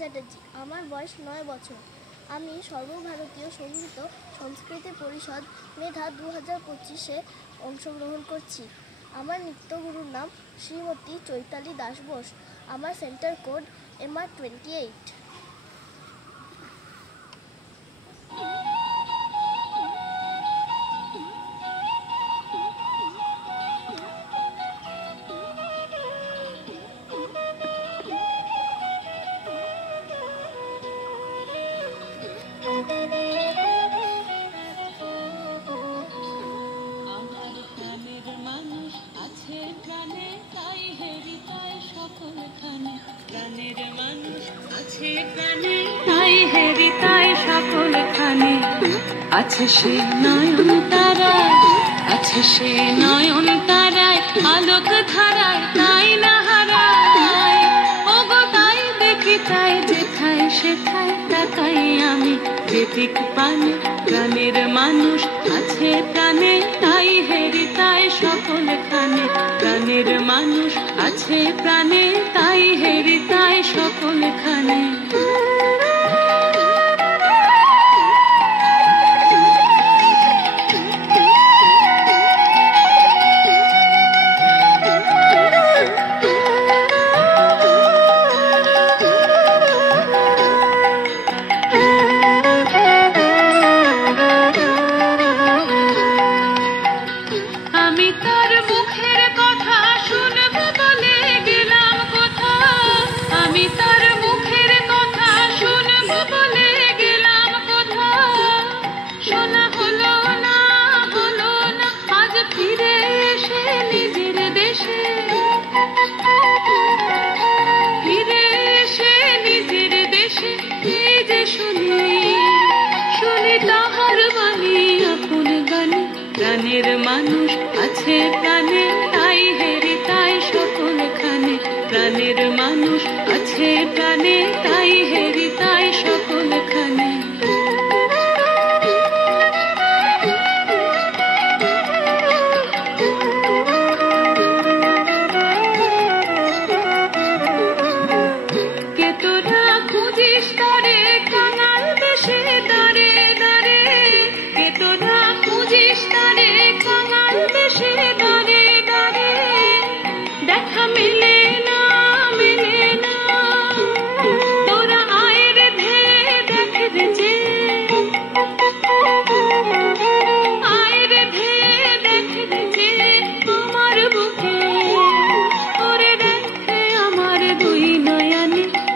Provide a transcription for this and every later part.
চ্যাটার্জি। আমার বয়স 9 বছর। আমি সর্বভারতীয় সঙ্গীত সংস্কৃতি পরিষদ মেধা 2025-এ অংশগ্রহণ করছি। আমার নৃত্যগুরুর নাম শ্রীমতী চৈতালি দাস বোস। আমার সেন্টার কোড MR28। আছে সে নয়ন তারায়, আছে সে নয়ন তারায়, আলোক ধারায় তাই না হারায়। ওগো তাই দেখি তাই যেথায় সেথায় তাকাই আমি, যেদিক পানে প্রাণের মানুষ আছে প্রাণে তাই হেরি তাই সকলখানে। প্রাণের মানুষ আছে প্রাণে তাই হেরি তাই সকলখানে। প্রাণের মানুষ আছে প্রাণে তাই হেরি তাই সকলখানে। প্রাণের মানুষ আছে প্রাণে তাই হেরি তাই সকলখানে।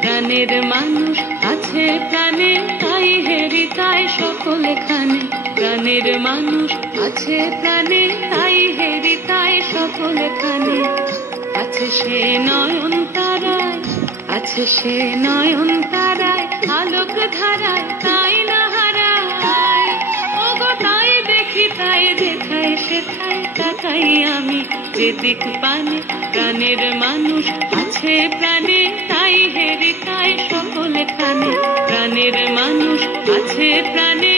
প্রাণের মানুষ আছে প্রাণে তাই হেরি তাই সকলখানে। প্রাণের মানুষ আছে প্রাণে তাই হেরি তাই সকলখানে। আছে সে নয়ন তারায়, আছে সে নয়ন তারায়, আলোক ধারায় তাই না হারায়। ওগো তাই দেখি তাই যেথায় সেথায় তাকাই আমি, যেদিক পানে প্রাণের মানুষ আছে প্রাণে তাই হেরি তাই সকলখানে। প্রাণের মানুষ আছে প্রাণে